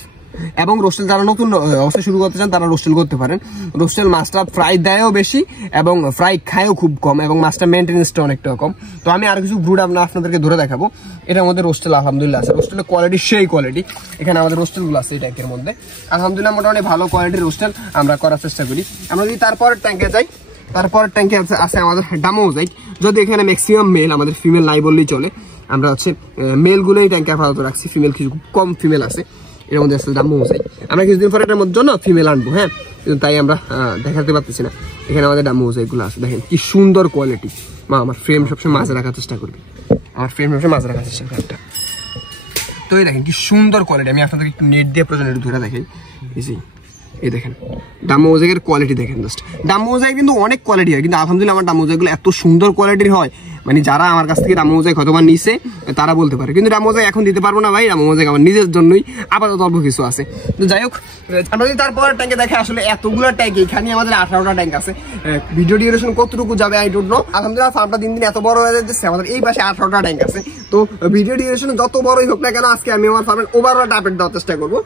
এবং রোস্টেল যারা নতুন অবস্থা শুরু করতে চান তারা রোস্টেল করতে পারেন। রোস্টেল মাছটা ফ্রাই দেয়ও বেশি এবং ফ্রাই খায়ও খুব কম, এবং মাছটা মেনটেন্যান্সটা অনেকটা কম। তো আমি আর কিছু ব্রুড আপনাদেরকে ধরে দেখাবো। এটার মধ্যে রোস্টেল আলহামদুলিল্লাহ আছে, রোস্টেলের কোয়ালিটি সেই কোয়ালিটি। এখানে আমাদের রোস্টেলগুলো আছে এই ট্যাঙ্কের মধ্যে। আলহামদুলিল্লাহ মোটামুটি ভালো কোয়ালিটির রোস্টেল আমরা করার চেষ্টা করি। আমরা যদি তারপরের ট্যাঙ্কে যাই, তারপরের ট্যাঙ্কে আছে আমাদের ডামোজাইট। যদি এখানে ম্যাক্সিমাম মেল, আমাদের ফিমেল নাই বললেই চলে। আমরা হচ্ছে মেলগুলোই ট্যাঙ্কে আপাতত রাখছি, ফিমেল কিছু কম ফিমেল আছে এর মধ্যে। আসলে ডামোজাইট আমরা কিছুদিন পরে এটার জন্য ফিমেল আনবো, হ্যাঁ, কিন্তু তাই আমরা দেখাতে পারতেছি না। এখানে আমাদের ডামোজাইটগুলো আছে, দেখেন কি সুন্দর কোয়ালিটি। আমার ফ্রেম সবসময় মাঝে রাখার চেষ্টা করবে, আমার ফ্রেম সবসময় মাঝে রাখার চেষ্টা করবে একটা। তো এই দেখেন কি সুন্দর কোয়ালিটি। আমি আপনাদেরকে একটু নেট দিয়ে প্রয়োজন একটু ধরে দেখাই। এই দেখেন ডামোজাইকের কোয়ালিটি দেখেন। জাস্ট ডামোজাইক কিন্তু অনেক কোয়ালিটি হয়, কিন্তু আলহামদুলিল্লাহ আমার ডামোজাইকগুলো এত সুন্দর কোয়ালিটির হয়, মানে যারা আমার কাছ থেকে ডামোজাইক হয়তো নিছে তারা বলতে পারে। কিন্তু ডামোজাইক এখন দিতে পারবো না ভাই, ডামোজাইক আমার নিজের জন্যই আপাতত অল্প কিছু আছে। তো যাই হোক, আমরা যদি তারপর ট্যাঙ্কে দেখে, আসলে এতগুলো ট্যাঙ্ক, এখানে আমাদের 18টা ট্যাঙ্ক আছে। ভিডিও ডিউরেশন কতটুকু যাবে আই ডোন্ট নো। আলহামদুলিল্লাহ ফার্মটা দিন দিন এত বড় হয়ে যাচ্ছে। আমাদের এই পাশে 18টা ট্যাঙ্ক আছে। তো ভিডিও ডিউরেশন যত বড়ই হোক না কেন, আজকে আমি আমার ফার্মের ওভারঅল আপডেট দেওয়ার চেষ্টা করবো।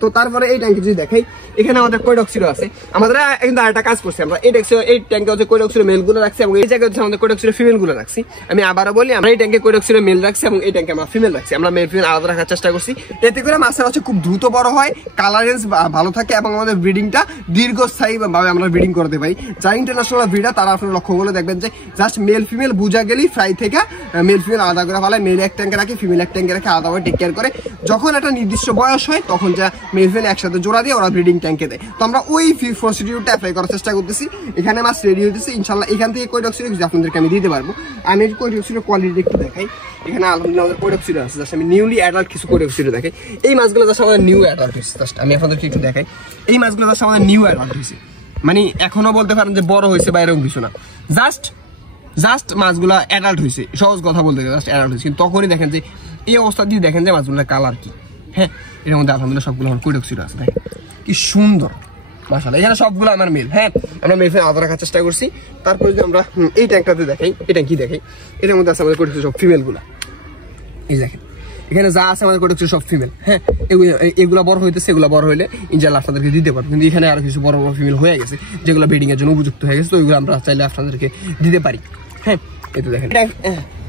তো তারপরে এই ট্যাঙ্কে যদি দেখাই, এখানে আমাদের কোয়েডক্সিডো আছে। আমাদের কিন্তু আরেকটা কাজ করছি আমরা, এই ট্যাঙ্কে হচ্ছে কোয়েডক্সিডো মেলগুলো রাখছি এবং এই জায়গায় হচ্ছে আমাদের কোয়েডক্সিডো ফিমেলগুলো রাখছি। করছি। আমি আবারও বলি, আমরা এই ট্যাঙ্কে কোডক্সিডো মেল রাখছি এবং এই ট্যাঙ্কে আমরা ফিমেল রাখছি। আমরা মেল ফিমেল আলাদা রাখার চেষ্টা করছি, এতে করে মাছের হচ্ছে খুব দ্রুত বড় হয়, কালারেন্স ভালো থাকে এবং আমাদের ব্রিডিংটা দীর্ঘস্থায়ী ভাবে আমরা ব্রিডিং করতে পারি। যারা ইন্টারন্যাশনাল ব্রিডার তারা আপনারা লক্ষ্য করলে দেখবেন যে জাস্ট মেল ফিমেল বুঝা গেলেই ফ্রাই থেকে মেল ফিমেল আলাদা করে ফেলায়, মেল এক ট্যাঙ্কে রাখে, ফিমেল এক ট্যাঙ্কে রাখে, আলাদাভাবে টেক কেয়ার করে। যখন একটা নির্দিষ্ট বয়স হয় তখন যা মেল ফিমেল একসাথে জোড়া দিয়ে ওরা ব্রিডিং ট্যাঙ্কে দেয়। তো আমরা ওই প্রসিডিউরটা অ্যাপ্লাই করার চেষ্টা করতেছি। এখানে মাছ রেডি হইতেছে, ইনশাল্লাহ এখান থেকে কোডক্সিডো আপনাদেরকে আমি দিতে পারবো। আমি কোডক্সিডো কোয়ালিটি একটু দেখাই। এখানে আলহামদুলিল্লাহ আমাদের কোডক্সিডো আছে, জাস্ট আমি নিউলি অ্যাডাল্ট কিছু কোডক্সিডো দেখাই। এই মাছগুলো জাস্ট আমাদের নিউ অ্যাডাল্ট হয়েছে, জাস্ট আমি আপনাদেরকে একটু দেখাই। এই মাছগুলো জাস্ট আমাদের নিউ অ্যাডাল্ট হয়েছে, মানে এখনো বলতে পারেন যে বড় হয়েছে বা এরকম কিছু না, জাস্ট মাছগুলা অ্যাডাল্ট হয়েছে, সহজ কথা বলতে গেলে জাস্ট অ্যাডাল্ট হয়েছে। কিন্তু তখনই দেখেন যে এই অবস্থা দিয়ে দেখেন যে মাছগুলোর কালার কি। হ্যাঁ, এর মধ্যে আলহামদুলিল্লাহ সবগুলো আমার কোডক্সিডো আছে, দেখেন কি সুন্দর মাশাআল্লাহ। এখানে সবগুলো আমার মেল। হ্যাঁ, আমরা মেল ফিমেল আলাদা রাখার চেষ্টা করছি। তারপরে যদি আমরা এই ট্যাঙ্কটাতে দেখাই, এটা কি দেখাই, এটার মধ্যে আছে আমাদের কোডক্সিডো সব ফিমেল গুলা। এই দেখেন এখানে যা আছে আমাদের কোডক্সিডো সব ফিমেল। হ্যাঁ, এগুলা বড় হইতেছে, এগুলা বড় হইলে ইনশাআল্লাহ আপনাদেরকে দিতে পারবো। কিন্তু এখানে আরো কিছু বড় বড় ফিমেল হয়ে গেছে যেগুলো ব্রিডিং এর জন্য উপযুক্ত হয়ে গেছে, তো ওইগুলো আমরা চাইলে আপনাদেরকে দিতে পারি। হ্যাঁ, এই তো দেখেন।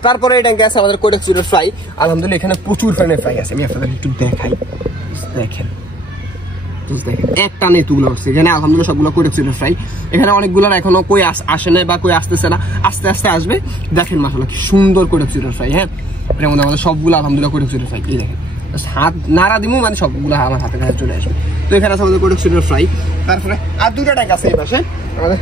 তারপরে এই ট্যাঙ্কে আছে আমাদের কোডক্সিডো ফ্রাই। আলহামদুলিল্লাহ এখানে প্রচুর ফ্রাই আছে, আমি আপনাদের একটু দেখাই। দেখেন একটা নেই তুগুলো হচ্ছে এখানে, আলহামদুলিল্লাহ সবগুলো কোডক্সিডো ফ্রাই। এখানে অনেকগুলো এখনো কই আসে না বা কই আসতেছে না, আস্তে আস্তে আসবে। দেখেন মাশাআল্লাহ কি সুন্দর কোডক্সিডো ফ্রাই। হ্যাঁ, এর মধ্যে আমাদের সবগুলো আলহামদুলিল্লাহ কোডক্সিডো ফ্রাই। এই দেখেন হাত নাড়া দিমু মানে সবগুলো আমার হাতে কাছে চলে আসবে। তো এখানে আছে আমাদের কোডক্সিডো ফ্রাই। তারপরে আর দুটো ট্যাঙ্ক আছে এই পাশে আমাদের,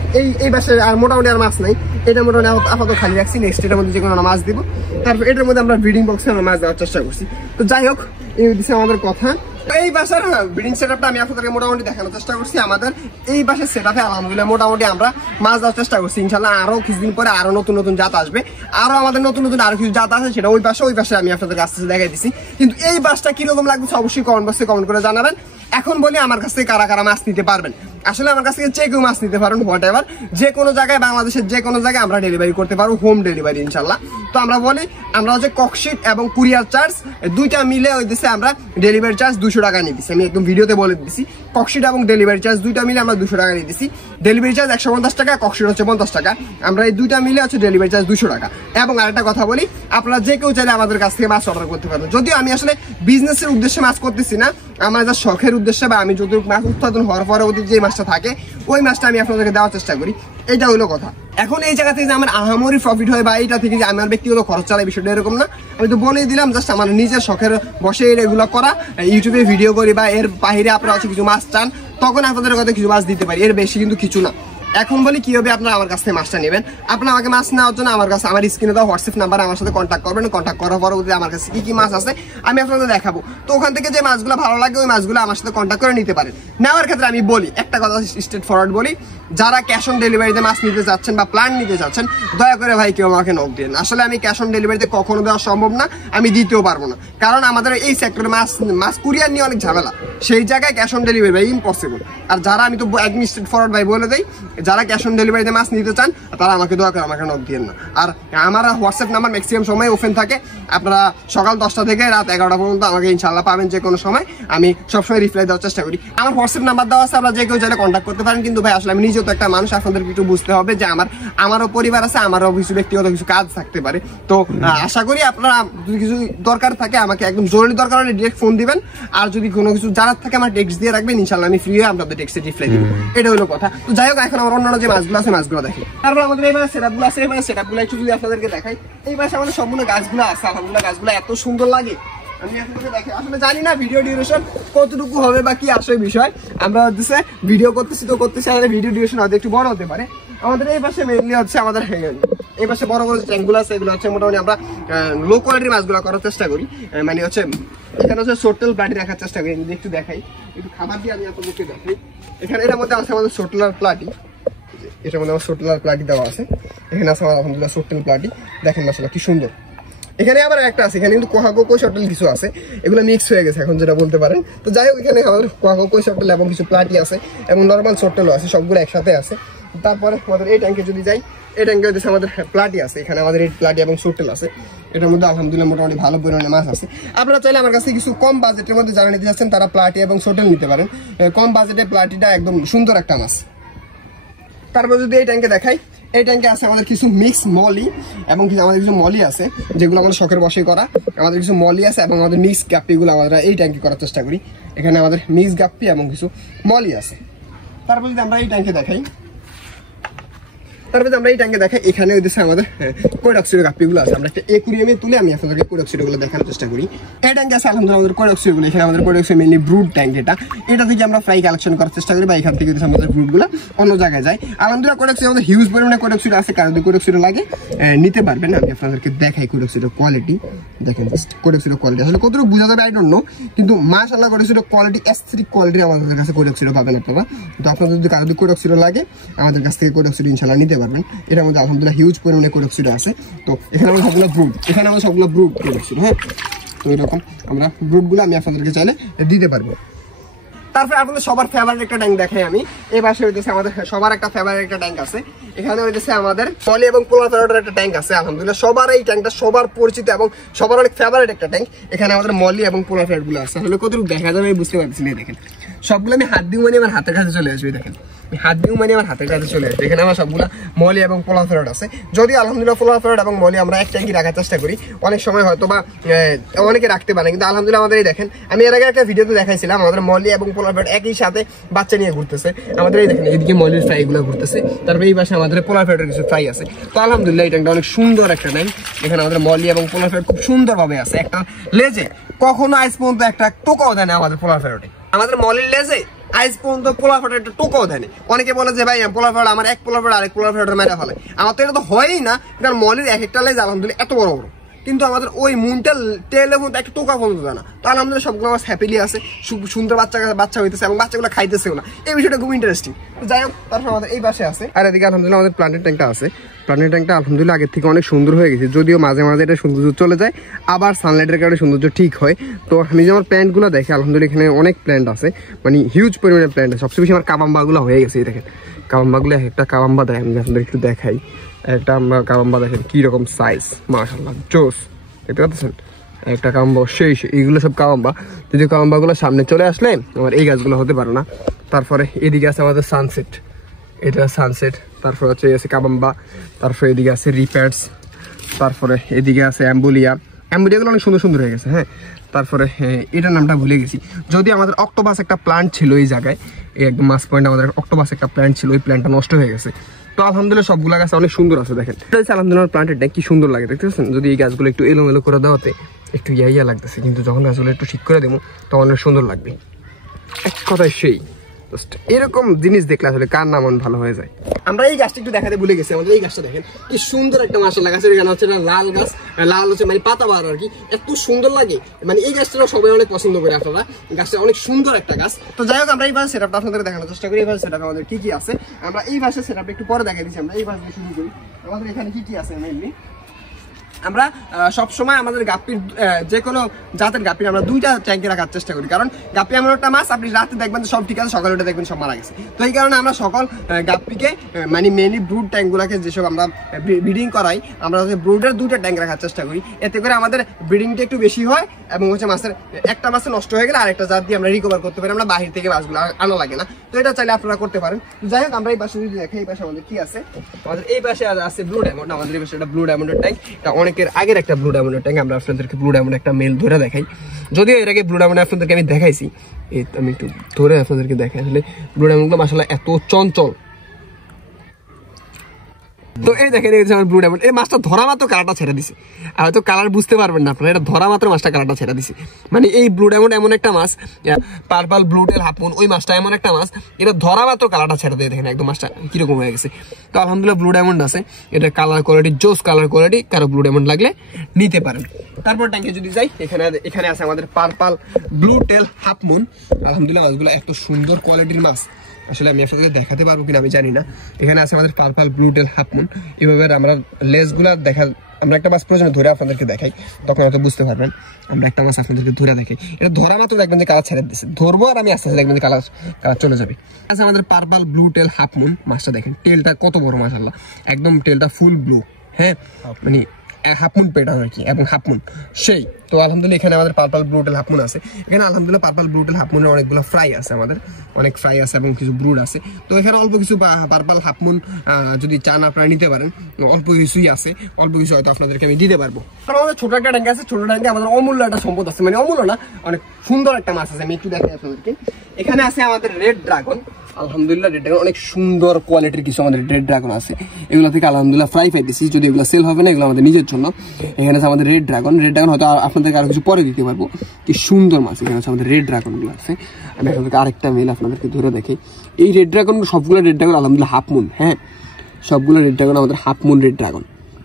এই পাশে আর মোটামুটি আর মাছ নাই। এটা মোটামুটি আপাতত খালি রাখছি, নেক্সট এটার মধ্যে যে কোনো মাছ দিব। তারপর এটার মধ্যে আমরা ব্রিডিং বক্সে আমরা মাছ দেওয়ার চেষ্টা করছি। তো যাই হোক, এই হচ্ছে আমাদের কথা। এই বাসার ব্রিডিং সেটআপটা আমি আপনাদেরকে মোটামুটি দেখানোর চেষ্টা করছি। আমাদের এই বাসার সেটআপে আলহামদুলিল্লাহ মোটামুটি আমরা মাছ দেওয়ার চেষ্টা করছি। ইনশাআল্লাহ আরো কিছুদিন পরে আরো নতুন নতুন জাত আসবে, আরো আমাদের নতুন নতুন আরো কিছু জাত আছে, সেটা ওই পাশে আমি আপনাদের কাছ থেকে দেখাই দিচ্ছি। কিন্তু এই বাসটা কিরকম লাগছে অবশ্যই কমেন্ট বক্সে কমেন্ট করে জানাবেন। এখন বলি আমার কাছ থেকে কারা কারা মাছ নিতে পারবেন। আসলে আমার কাছ থেকে যে কেউ মাছ নিতে পারবেন, হোয়াট এভার, যে কোনো জায়গায়, বাংলাদেশের যে কোনো জায়গায় আমরা ডেলিভারি করতে পারবো, হোম ডেলিভারি ইনশাল্লাহ। তো আমরা বলি আমরা হচ্ছে ককশিট এবং কুরিয়ার চার্জ দুইটা মিলে ওই দিচ্ছে আমরা ডেলিভারি চার্জ 200 টাকা নিয়ে দিচ্ছি। আমি একদম ভিডিওতে বলে দিচ্ছি, ককশিট এবং ডেলিভারি চার্জ দুইটা মিলে আমরা 200 টাকা নিয়ে দিচ্ছি। ডেলিভারি চার্জ 150 টাকা, ককশিট হচ্ছে 50 টাকা। আমরা এই দুইটা মিলে হচ্ছে ডেলিভারি চার্জ 200 টাকা। এবং আরেকটা কথা বলি, আপনারা যে কেউ চাইলে আমাদের কাছ থেকে মাছ অর্ডার করতে পারবেন। যদিও আমি আসলে বিজনেসের উদ্দেশ্যে মাছ করতেছি না, আমার যা শখের উদ্দেশ্যে বা আমি যতটুকু মাছ উৎপাদন হওয়ার পরবর্তী যে মাছটা থাকে ওই মাছটা আমি আপনাদেরকে দেওয়ার চেষ্টা করি। এটা হলো কথা। এখন এই জায়গা থেকে যে আমার আহামরি প্রফিট হয় বা এইটা থেকে যে আমার ব্যক্তিগত খরচ চালাই, বিষয়টা এরকম না। আমি তো বলেই দিলাম, জাস্ট আমার নিজের শখের বসে এগুলো করা, ইউটিউবে ভিডিও করি বা এর বাইরে আপনারা হচ্ছে কিছু মাছ চান তখন আপনাদের কথা কিছু মাছ দিতে পারি, এর বেশি কিন্তু কিছু না। এখন বলি কিভাবে আপনারা আমার কাছ থেকে মাছটা নেবেন। আপনারা আমাকে মাছ নেওয়ার জন্য আমার কাছে আমার স্ক্রিনে দেওয়া হোয়াটসঅ্যাপ নাম্বার আমার সাথে কন্ট্যাক্ট করবেন। কন্ট্যাক্ট করার পরবর্তীতে আমার কাছে কি কি মাছ আছে আমি আপনাদের দেখাবো। তো ওখান থেকে যে মাছগুলো ভালো লাগে ওই মাছগুলো আমার সাথে কন্ট্যাক্ট করে নিতে পারেন। নেওয়ার ক্ষেত্রে আমি বলি একটা কথা স্ট্রেট ফরওয়ার্ড বলি, যারা ক্যাশ অন ডেলিভারিতে মাছ নিতে চাচ্ছেন বা প্ল্যান নিতে চাচ্ছেন, দয়া করে ভাই কেউ আমাকে নক দিন। আসলে আমি ক্যাশ অন ডেলিভারিতে কখনো দেওয়া সম্ভব না, আমি দিতেও পারবো না, কারণ আমাদের এই সেক্টরে মাছ কুরিয়ার নিয়ে অনেক ঝামেলা। সেই জায়গায় ক্যাশ অন ডেলিভারি ভাই ইম্পসিবল। আর যারা আমি তো একদম স্ট্রেট ফরওয়ার্ড ভাই বলে দেই, যারা ক্যাশ অন ডেলিভারিতে মাছ নিতে চান তারা আমাকে দয়া করে আমাকে নক দিন না। আর আমার হোয়াটসঅ্যাপ নাম্বার ম্যাক্সিমাম সময় ওপেন থাকে, আপনারা সকাল 10টা থেকে রাত 11টা পর্যন্ত আমাকে ইনশাল্লাহ পাবেন যে কোনো সময়। আমি সবসময় রিপ্লাই দেওয়ার চেষ্টা করি। আমার হোয়াটসঅ্যাপ নাম্বার দেওয়া আছে, আপনারা যে কেউ চাইলে কন্ট্যাক্ট করতে পারেন। কিন্তু ভাই আসলে আমি নিজেও তো একটা মানুষ, আপনাদেরকে একটু বুঝতে হবে যে আমারও পরিবার আছে, আমারও কিছু ব্যক্তিগত কিছু কাজ থাকতে পারে। তো আশা করি আপনারা যদি কিছু দরকার থাকে আমাকে একদম জরুরি দরকার হলে ডিরেক্ট ফোন দিবেন। আর যদি কোনো কিছু জানার থাকে আমার টেক্সট দিয়ে রাখবেন, ইনশাল্লাহ আমি ফ্রি হয়ে আপনাদের টেক্সটে রিপ্লাই দিব। এটা হলো কথা। তো যাই হোক, এখন আমার অন্যান্য যে মাছগুলো আছে মাছগুলো দেখি। তারপর আমাদের এই মাছ সেটআপগুলো আছে, এই মাছ সেটআপগুলো একটু যদি আপনাদেরকে দেখাই। এই মাসে আমাদের সম্পূর্ণ গাছগুলো আছে, আলহামদুলিল্লাহ গাছগুলো এত সুন্দর লাগে। আমি আপনাদেরকে দেখি, আসলে জানি না ভিডিও ডিউরেশন কতটুকু হবে বা কি আসলে বিষয়। আমরা হচ্ছে ভিডিও করতেছি আমাদের ভিডিও ডিউরেশন হয়তো একটু বড় হতে পারে। আমাদের এই পাশে মেইনলি হচ্ছে আমাদের এই পাশে বড় বড় ট্যাঙ্কগুলো আছে, এগুলো হচ্ছে মোটামুটি আমরা লো কোয়ালিটির মাছগুলো করার চেষ্টা করি। মানে হচ্ছে এখানে হচ্ছে সোটল প্লাটি রাখার চেষ্টা করি। একটু দেখাই, একটু খাবার দিয়ে আমি আপনাদেরকে দেখাই। এখানে এটার মধ্যে আছে আমাদের সোটলার প্লাটি, এটার মধ্যে আমার সোটলার প্লাটি দেওয়া আছে। এখানে আছে আমার আলহামদুলিল্লাহ সোটল প্লাটি, দেখেন মাশাআল্লাহ কি সুন্দর। এখানে আবার একটা আছে, এখানে কিন্তু কোহাকো শটল কিছু আছে, এগুলো মিক্স হয়ে গেছে এখন যেটা বলতে পারেন। তো যাই হোক, এখানে আমাদের কোহাকো শটল এবং কিছু প্লাটি আছে এবং নর্মাল শটলও আছে, সবগুলো একসাথে আছে। তারপরে আমাদের এই ট্যাঙ্কে যদি যাই, এই ট্যাঙ্কে হচ্ছে আমাদের প্লাটি আছে, এখানে আমাদের এই প্লাটি এবং শটল আছে। এটার মধ্যে আলহামদুলিল্লাহ মোটামুটি ভালো পরিমাণে মাছ আছে। আপনারা চাইলে আমার কাছে কিছু কম বাজেটের মধ্যে যারা নিতে যাচ্ছেন তারা প্লাটি এবং শটল নিতে পারেন। কম বাজেটে প্লাটিটা একদম সুন্দর একটা মাছ। তারপর যদি এই ট্যাঙ্কে দেখাই, এই ট্যাঙ্কে আছে আমাদের কিছু মিক্স মলি এবং আমাদের কিছু মলি আছে যেগুলো আমাদের শখের বসে করা। আমাদের কিছু মলি আছে এবং আমাদের মিক্স গাপ্পিগুলো আমরা এই ট্যাঙ্কে করার চেষ্টা করি। এখানে আমাদের মিক্স গাপ্পি এবং কিছু মলি আছে। তারপর যদি আমরা এই ট্যাঙ্কে দেখাই, এখানে হইতেছে আমাদের কোডক্সিডো গাপ্পিগুলো আছে। আমরা একটা একুরিয়ামে তুলে আমি আপনাদেরকে কোডক্সিডোগুলো দেখানোর চেষ্টা করি। এই ট্যাঙ্কে আছে আলহামদুলিল্লাহ আমাদের কোডক্সিডোগুলো। এখানে আমাদের কোডক্সিডো মেইনলি ব্রুড ট্যাঙ্ক, এটা থেকে আমরা ফ্রাই কালেকশন করার চেষ্টা করি বা এখান থেকে আমাদের ব্রুডগুলো অন্য জায়গায় যায়। আলহামদুলিল্লাহ কোডক্সিডো আমাদের হিউজ পরিমাণে কোডক্সিডো আছে, কারণ যদি কোডক্সিডো লাগে নিতে পারবেন। আমি আপনাদেরকে দেখাই কোডক্সিডো কোয়ালিটি, দেখেন কোডক্সিডো কোয়ালিটি আসলে কতটুকু বোঝা যাবে আই ডোন্ট নো, কিন্তু মাশাআল্লাহ কোডক্সিডো কোয়ালিটি এস্থেটিক কোয়ালিটি আমাদের কাছে কোডক্সিডো পাবেন আপনারা। তো আপনাদের যদি কারো কোডক্সিডো লাগে আমাদের কাছ থেকে কোডক্সিডো ইনশাআল্লাহ নিতে পারবেন। এটার মধ্যে আলহামদুলিল্লাহ হিউজ পরিমাণে কোডক্সিডো আছে। তো এখানে আমরা সবগুলো ব্রুড কোডক্সিডো। হ্যাঁ, তো এরকম আমরা ব্রুডগুলো আমি আপনাদেরকে চাইলে দিতে পারবো। তারপরে আপনাদের সবার ফেভারিট একটা ট্যাঙ্ক দেখাই আমি। এই পাশে হইতেছে আমাদের সবার একটা ফেভারিট একটা ট্যাঙ্ক আছে। এখানে হইতেছে আমাদের পলি এবং পোলার ফেভারিট একটা ট্যাঙ্ক আছে। আলহামদুলিল্লাহ সবার এই ট্যাঙ্কটা সবার পরিচিত এবং সবার অনেক ফেভারিট একটা ট্যাঙ্ক। এখানে আমাদের মলি এবং পোলার ফেভারিট গুলো আছে। আসলে কতটুকু দেখা যাবে বুঝতে পারছি না। দেখেন সবগুলো আমি হাত দিয়ে মানে আমার হাতের কাছে চলে আসবে। দেখেন হাত দিয়ে মানে আমার হাতের কাছে চলে আসবে। এখানে আমার সবগুলো মলি এবং পোলার ফেভারিট আছে। যদি আলহামদুলিল্লাহ পোলার ফেভারিট এবং মলি আমরা এক ট্যাঙ্কি রাখার চেষ্টা করি, অনেক সময় হয়তো বা অনেকে রাখতে পারে, কিন্তু আলহামদুলিল্লাহ আমাদের এই দেখেন আমি এর আগে একটা ভিডিওতে দেখাইছিলাম আমাদের মলি এবং পোলার ফেভারিট একই সাথে বাচ্চা নিয়ে ঘুরতেছে। আমাদের এই দেখেন এদিকে মলির ফ্রাই গুলো ঘুরতেছে, তারপরে এই পাশে আমাদের পোলার ফেভারিটের কিছু ফ্রাই আছে। তো আলহামদুলিল্লাহ এই ট্যাঙ্কটা অনেক সুন্দর একটা ট্যাঙ্ক। এখানে আমাদের মলি এবং পোলার ফেভারিট খুব সুন্দরভাবে আছে। একটা লেজে কখনো আজ পর্যন্ত একটা টোকাও দেয় না আমাদের পোলার ফেভারিটে। আমাদের মলির লেজে আজ পর্যন্ত পোলার ফেভারিট একটা টোকাও দেয় না। অনেকে বলে যে ভাই পোলার ফেভারিট আমার এক পোলার ফেভারিট আরেক পোলার ফেভারিট মেরে ফেলে। আমার তো এটা তো হয়ই না, কারণ মলির এক একটা লেজ আলহামদুলিল্লাহ এত বড় বড়, কিন্তু আমাদের ওই মুনটা টেলের মধ্যে একটা টোকা পর্যন্ত দেয় না। তো আলহামদুলিল্লাহ সবগুলো আমার হ্যাপিলি আছে, সুন্দর বাচ্চা হইতেছে এবং বাচ্চাগুলো খাইতেছেও না। এই বিষয়টা খুব ইন্টারেস্টিং। যাই হোক, তারপর আমাদের এই পাশে আছে আর এদিকে আলহামদুলিল্লাহ আমাদের প্ল্যান্টের ট্যাঙ্কটা আছে। প্ল্যান্টের ট্যাঙ্কটা আলহামদুলিল্লাহ আগের থেকে অনেক সুন্দর হয়ে গেছে, যদিও মাঝে মাঝে এটা সৌন্দর্য চলে যায়, আবার সানলাইটের কারণে সৌন্দর্য ঠিক হয়। তো আমি যে আমার প্ল্যান্টগুলো দেখি আলহামদুলিল্লাহ এখানে অনেক প্ল্যান্ট আছে, মানে হিউজ পরিমাণে প্ল্যান্ট আছে। সবচেয়ে বেশি আমার কাবাম্বাগুলো হয়ে গেছে। দেখেন কাবাম্বাগুলো একটা কাবাম্বা দেয়, আমি আপনাদের একটু দেখাই। একটা আমরা কাবাম্বা দেখেন কীরকম সাইজ, মাশাআল্লাহ জোস, দেখতে পাচ্ছেন একটা কাবাম্বা সেই এইগুলো সব কাবাম্বা। যদি কাবাম্বাগুলো সামনে চলে আসলে আমার এই গাছগুলো হতে পারে না। তারপরে এদিকে আছে আমাদের সানসেট, এটা সানসেট। তারপরে হচ্ছে আছে কাবাম্বা, তারপরে এদিকে আছে রিপ্যাডস, তারপরে এদিকে আছে অ্যাম্বুলিয়াগুলো অনেক সুন্দর সুন্দর হয়ে গেছে। হ্যাঁ, তারপরে এটার নামটা ভুলে গেছি। যদি আমাদের অক্টোপাস একটা প্ল্যান্ট ছিল এই জায়গায়, এই একদম মাস পয়েন্ট আমাদের অক্টোপাস একটা প্ল্যান্ট ছিল, ওই প্ল্যান্টটা নষ্ট হয়ে গেছে। তো আলহামদুলিল্লাহ সবগুলো গাছ অনেক সুন্দর আছে। দেখেন আলহামদুলিল্লাহ প্ল্যান্টের কি সুন্দর লাগে, দেখতে পাচ্ছেন। যদি এই গাছগুলো একটু এলোমেলো করে দেওয়াতে একটু ইয়া লাগতেছে, কিন্তু যখন গাছগুলো একটু ঠিক করে দেবো তখন অনেক সুন্দর লাগবে। এক কথায় সেই এরকম জিনিস দেখলে আসলে কার না মন ভালো হয়ে যায়। আমরা এই গাছটা একটু দেখাতে ভুলে গেছি। আমাদের এই গাছটা দেখেন কি সুন্দর একটা মাশাআল্লাহ গাছের গাছ হচ্ছে লাল গাছ, লাল হচ্ছে মানে পাতাবাহার আর কি, এত সুন্দর লাগে। মানে এই গাছটা সবাই অনেক পছন্দ করে আপনারা, গাছটা অনেক সুন্দর একটা গাছ। তো যাই হোক, আমরা এই ভাষা সেটআপটা আপনাদের দেখানোর চেষ্টা করি। এই ভাষা সেটআপে আমাদের কি কি আছে আমরা এই ভাষা সেটআপটা একটু পরে দেখাই দিচ্ছি। আমরা এই ভাষা দিয়ে শুরু করি। আমাদের এখানে কি কি আছে মেইনলি, আমরা সবসময় আমাদের গাপ্পির যে কোনো জাতের গাপ্পির আমরা দুইটা ট্যাঙ্কে রাখার চেষ্টা করি, কারণ গাপ্পি এমন একটা মাছ আপনি রাতে দেখবেন সব ঠিক আছে, সকালে উঠে দেখবেন সব মারা গেছে। তো এই কারণে আমরা সকল গাপ্পিকে মানে মেনলি ব্রুড ট্যাঙ্কগুলোকে যেসব আমরা ব্রিডিং করাই, আমরা হচ্ছে ব্রুডের দুইটা ট্যাঙ্ক রাখার চেষ্টা করি। এতে করে আমাদের ব্রিডিংটা একটু বেশি হয় এবং হচ্ছে মাছের একটা মাছে নষ্ট হয়ে গেলে আরেকটা জাত দিয়ে আমরা রিকভার করতে পারি, আমরা বাহির থেকে মাছগুলো আনা লাগে না। তো এটা চাইলে আপনারা করতে পারেন। যাই হোক, আমরা এই পাশে যদি দেখি, এই পাশে আমাদের কি আছে, আমাদের এই পাশে আছে ব্লু ডায়মন্ড। আমাদের এই পাশে একটা ব্লু ডায়মন্ডের ট্যাঙ্ক, এটা অনেকের আগের একটা ব্লু ডায়মন্ডের ট্যাঙ্ক। আমরা আপনাদেরকে ব্লু ডায়মন্ড একটা মেল ধরে দেখাই, যদিও এর আগে ব্লু ডায়মন্ড আপনাদেরকে আমি দেখাইছি। এই আমি একটু ধরে আপনাদেরকে দেখাই। আসলে ব্লু ডায়মন্ডগুলো মাশাআল্লাহ এত চঞ্চল। তো এই দেখেন এই ব্লু ডায়মন্ড, এই মাছটা ধরা মাত্র কালারটা ছেড়ে দিছে। আর হয়তো কালার বুঝতে পারবেন না আপনারা, এটা ধরা মাত্র মাছটা কালারটা ছেড়ে দিছে। মানে এই ব্লু ডায়মন্ড এমন একটা মাছ, পার্পল ব্লু টেল হাফমুন, ওই মাছটা এমন একটা মাছ, এটা ধরা মাত্র কালারটা ছেড়ে দিয়ে দেখেন একদম মাছটা কিরকম হয়ে গেছে। তো আলহামদুলিল্লাহ ব্লু ডায়মন্ড আছে, এটা কালার কোয়ালিটি জোস কালার কোয়ালিটি, কারো ব্লু ডায়মন্ড লাগলে নিতে পারেন। তারপর ট্যাঙ্কে যদি যাই, এখানে আছে আমাদের পার্পল ব্লু টেল হাফমুন। আলহামদুলিল্লাহ মাছগুলো এত সুন্দর কোয়ালিটির মাছ, আসলে আমি আপনাদের দেখাতে পারবো কিনা আমি জানি না। এখানে আছে আমাদের পার্পল ব্লু টেল হাফমুন। এইভাবে আমরা লেজগুলা আমরা একটা মাছ প্রয়োজনে ধরে আপনাদেরকে দেখাই, তখন হয়তো বুঝতে পারবেন। আমরা একটা মাছ আপনাদেরকে ধরে দেখাই, এটা ধরা মাত্র দেখবেন যে কালার ছেড়ে দিচ্ছে, ধরবো আর আমি আস্তে আস্তে দেখবেন যে কালার চলে যাবে। আচ্ছা, আমাদের পার্পল ব্লু টেল হাফমুন মাছটা দেখেন, টেলটা কত বড় মাশাআল্লাহ, একদম টেলটা ফুল ব্লু। হ্যাঁ, মানে হাফ মুন প্যাটার্ন আর কি, এবং হাফ মুন সেই। তো আলহামদুলিল্লাহ এখানে আমাদের purple blue tail half moon আছে। এখানে আলহামদুলিল্লাহ পার্পল ব্লু টেল হাফ মুনের অনেকগুলো ফ্রাই আছে, আমাদের অনেক ফ্রাই আছে এবং কিছু ব্রুড আছে। তো এখানে অল্প কিছু পার্পল হাফ মুন যদি চান আপনারা নিতে পারেন, অল্প কিছুই আছে, অল্প কিছু হয়তো আপনাদেরকে আমি দিতে পারবো। কারণ আমাদের ছোট একটা ট্যাঙ্ক আছে, ছোট ট্যাঙ্কে আমাদের অমূল্য একটা সম্পদ আছে, মানে অমূল্য না, অনেক সুন্দর একটা মাছ আছে। আমি একটু দেখাই আপনাদেরকে। এখানে আছে আমাদের রেড ড্রাগন। আলহামদুলিল্লাহ রেড ড্রাগন অনেক সুন্দর কোয়ালিটির কিছু আমাদের রেড ড্রাগন আছে। এগুলো থেকে আলহামদুলিল্লাহ ফ্রাই পাইতেছি, যদি এগুলো সেল হবে না, এগুলো আমাদের নিজের জন্য। এখানে আছে আমাদের রেড ড্রাগন। রেড ড্রাগন হয়তো আপনাদেরকে আরো কিছু পরে দিতে পারবো, কি সুন্দর মাছ। এখানে আছে আমাদের রেড ড্রাগন গুলো আছে। আমি আপনাদেরকে আরেকটা মেল আপনাদেরকে ধরে দেখি। এই রেড ড্রাগন সবগুলো রেড ড্রাগন আলহামদুলিল্লাহ হাফ মুন, হ্যাঁ সবগুলো রেড ড্রাগন আমাদের হাফ মুন রেড ড্রাগন,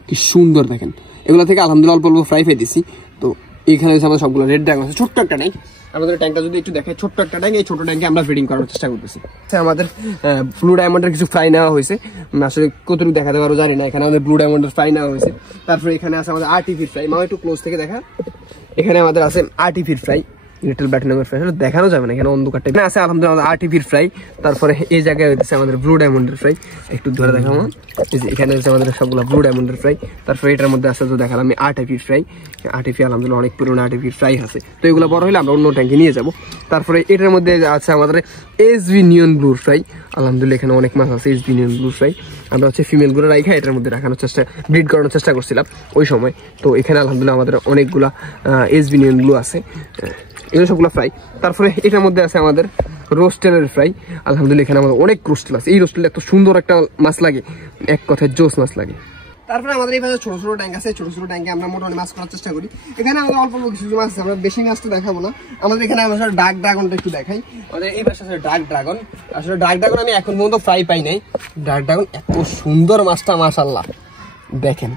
কি সুন্দর দেখেন। এগুলো থেকে আলহামদুলিল্লাহ অল্প অল্প ফ্রাই পাইতেছি। তো এখানে হচ্ছে আমাদের সবগুলো রেড ড্রাগন আছে। ছোট্ট একটা ট্যাঙ্ক, আমাদের ট্যাঙ্কটা যদি একটু দেখে, ছোট্ট একটা ট্যাঙ্ক। এই ছোট ট্যাঙ্কে আমরা ফিডিং করার চেষ্টা করতেছি। আমাদের ব্লু ডায়মন্ডের কিছু ফ্রাই নেওয়া হয়েছে, আসলে কতটুকু দেখাতে পারো জানি না। এখানে আমাদের ব্লু ডায়মন্ডের ফ্রাই নেওয়া হয়েছে। তারপরে এখানে আছে আমাদের আর্টিফিট ফ্রাই। মামা একটু ক্লোজ থেকে দেখা। এখানে আমাদের আছে আর্টিফিট ফ্রাই, লিটল প্ল্যাটিনামের ফ্রাই, দেখানো যাবে না এখানে অন্ধকারটা। এখানে আছে আলহামদুলিল্লাহ আর্টিফিট ফ্রাই। তারপরে এই জায়গায় হচ্ছে আমাদের ব্লু ডায়মন্ডের ফ্রাই, একটু ধরে দেখাবো। এখানে হচ্ছে আমাদের সবগুলো ব্লু ডায়মন্ডের ফ্রাই। তারপরে এটার মধ্যে আছে তো দেখালাম আমি আর্টিফিট ফ্রাই। আর্টিফিট আলহামদুলিল্লাহ অনেক পুরোনো আর্টিফিট ফ্রাই আছে। তো এগুলো বড় হলে আমরা অন্য ট্যাঙ্কে নিয়ে যাবো। তারপরে এটার মধ্যে আছে আমাদের এসভি নিয়ন ব্লু ফ্রাই। আলহামদুলিল্লাহ এখানে অনেক মাছ আছে এসভি নিয়ন ব্লু ফ্রাই। আমরা হচ্ছে ফিমেলগুলো রাইখা এটার মধ্যে রাখানোর চেষ্টা, ব্রিড করানোর চেষ্টা করছিলাম ওই সময়। তো এখানে আলহামদুলিল্লাহ আমাদের অনেকগুলা এসভি নিয়ন ব্লু আছে, এগুলো সবগুলো ফ্রাই। তারপরে এটার মধ্যে আছে আমাদের রোস্টেলের ফ্রাই। আলহামদুলিল্লাহ এখানে আমাদের অনেক রোস্টেল আছে। এই রোস্টেল এত সুন্দর একটা মাছ লাগে, এক কথায় জোস মাছ লাগে। তারপরে আমাদের এই পাশে ছোট ছোট ট্যাঙ্ক আছে। ছোট ছোট ট্যাঙ্কে আমরা মোটামুটি মাছ করার চেষ্টা করি। এখানে আমাদের অল্প অল্প কিছু মাছ আছে, আমরা বেশি মাছটা দেখাবো না। আমাদের এখানে আমরা ডার্ক ড্রাগনটা একটু দেখাই। আমাদের এই পাশে আছে ডার্ক ড্রাগন। আসলে ডার্ক ড্রাগন আমি এখন পর্যন্ত ফ্রাই পাই নাই। ডার্ক ড্রাগন এত সুন্দর মাছটা, মাশাআল্লাহ দেখেন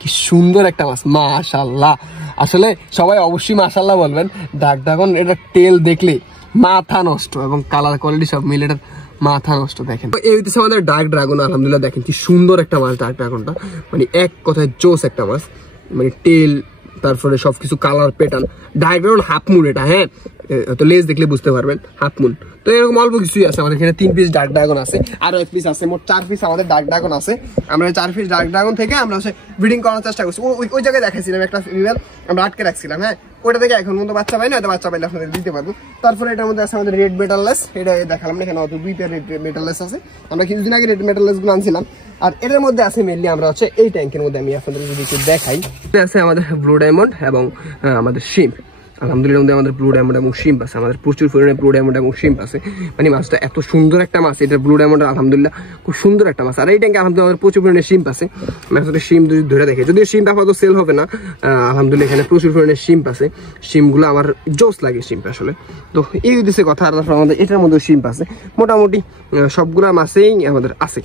কি সুন্দর একটা মাছ, মাশাআল্লাহ। আসলে সবাই অবশ্যই মাশাআল্লাহ বলবেন। ডার্ক ড্রাগন এটা টেল দেখলে মাথা নষ্ট, এবং কালার কোয়ালিটি সব মিলে এটা মাথা নষ্ট। দেখেন এই হচ্ছে আমাদের ডার্ক ড্রাগন। আলহামদুলিল্লাহ দেখেন কি সুন্দর একটা মাছ ডার্ক ড্রাগনটা, মানে এক কথায় জোস একটা মাছ, মানে টেল, তারপরে সবকিছু colour pattern. Dark dragon half moon এটা, হ্যাঁ তো লেজ দেখলে বুঝতে পারবেন হাফ মুন। তো এরকম অল্প কিছুই আছে আমাদের এখানে। 3 পিস ডার্ক ড্রাগন আছে, আরো 1 পিস আছে, মোট 4 পিস আমাদের ডার্ক ড্রাগন আছে। আমরা 4 পিস ডার্ক ড্রাগন থেকে আমরা হচ্ছে ব্রিডিং করার চেষ্টা করছি। ওই জায়গায় দেখাইছিলাম একটা ফিমেল আমরা আটকে রাখছিলাম, হ্যাঁ ওইটা থেকে এখন পর্যন্ত বাচ্চা পাই না, হয়তো বাচ্চা পাইলে আপনাদের দিতে পারবো। তারপরে এটার মধ্যে আছে আমাদের রেড মেটাললেস, এটা দেখালাম না, এখানে 2 পেয়ার রেড মেটাললেস আছে। আমরা কিছুদিন আগে রেড মেটাললেস গুলো আনছিলাম। আর এটার মধ্যে আছে মেনলি আমরা হচ্ছে এই ট্যাঙ্কের মধ্যে আমি আপনাদের যদি একটু দেখাই, আছে আমাদের ব্লু ডায়মন্ড এবং আমাদের শিম্প। আলহামদুলিল্লাহ আমাদের ব্লু ডায়মন্ড এবং শিম্প আছে, আমাদের প্রচুর পরিমাণে ব্লু ডায়মন্ড এবং শিম্প আছে। মানে মাছটা এত সুন্দর একটা মাছ, এটা ব্লু ডায়মন্ড আলহামদুলিল্লাহ খুব সুন্দর একটা মাছ। আর এই ট্যাঙ্কে আলহামদুলিল্লাহ আমাদের প্রচুর পরিমাণে শিম্প আছে। মাছটা শিম্প যদি ধরে দেখে, যদিও শিম্প আপাতত সেল হবে না, আলহামদুলিল্লাহ এখানে প্রচুর পরিমাণে শিম্প আছে। শিম্পগুলো আমার জোস লাগে শিম্প আসলে। তো এই উদ্দেশ্যে কথা। আর আমাদের এটার মধ্যে শিম্প আছে, মোটামুটি সবগুলা মাছেই আমাদের আছে।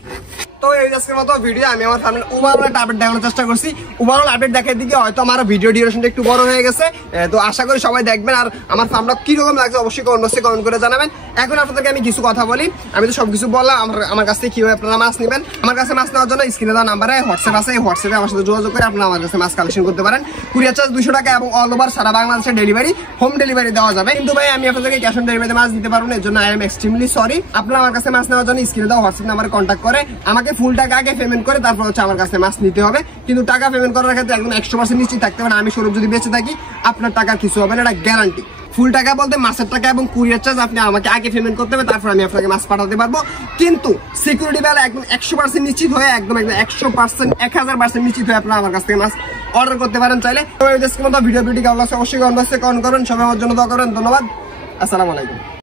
তো এই আজকের মতো ভিডিও আমি আমার সামনে ওভারঅল আপডেট দেখানোর চেষ্টা করছি। ওভারঅল আপডেট দেখার দিকে হয়তো আমার ভিডিও ডিউরেশনটা একটু বড় হয়ে গেছে। তো আশা করি সবাই দেখবেন। আর আমার ফার্মটা কিরকম লাগছে অবশ্যই কমেন্ট করে জানাবেন। এখন আপনাদেরকে আমি কিছু কথা বলি। আমি তো সবকিছু বললাম আমার কাছ থেকে কিভাবে আপনারা মাছ নেবেন। আমার কাছে মাছ নেওয়ার জন্য স্ক্রিনে দেওয়া নাম্বারে হোয়াটসঅ্যাপ আছে, এই হোয়াটসঅ্যাপে আমার সাথে যোগাযোগ করে আপনারা আমার কাছে মাছ কালেকশন করতে পারেন। কুরিয়ার চার্জ 200 টাকা এবং অল ওভার সারা বাংলাদেশে ডেলিভারি, হোম ডেলিভারি দেওয়া যাবে। কিন্তু ভাই আমি আপনাদেরকে ক্যাশ অন ডেলিভারিতে মাছ দিতে পারবো না, এর জন্য আই এম এক্সট্রিমলি সরি। আপনারা আমার কাছে মাছ নেওয়ার জন্য স্ক্রিনে দেওয়া হোয়াটসঅ্যাপ নাম্বারে কন্ট্যাক্ট করে আমাকে ফুল টাকা আগে পেমেন্ট করে তারপর হচ্ছে আমার কাছে মাছ নিতে হবে। কিন্তু টাকা পেমেন্ট করার ক্ষেত্রে একদম 100% নিশ্চিত থাকতে হবে, আমি স্বরূপ যদি বেঁচে থাকি আপনার টাকা কিছু হবে না, এটা গ্যারান্টি। ফুল টাকা বলতে মাছের টাকা এবং কুরিয়ার চার্জ আপনি আমাকে আগে পেমেন্ট করতে হবে, তারপর আমি আপনাকে মাছ পাঠাতে পারবো। কিন্তু সিকিউরিটি বেলা একদম 100% নিশ্চিত হয়ে, একদম 100% 1000% নিশ্চিত হয়ে আপনারা আমার কাছ থেকে মাছ অর্ডার করতে পারেন চাইলে। তো এই ভিডিওটি কেমন লাগছে অবশ্যই কমেন্ট করবেন। সবাই আমার জন্য দোয়া করেন। ধন্যবাদ, আসসালামু আলাইকুম।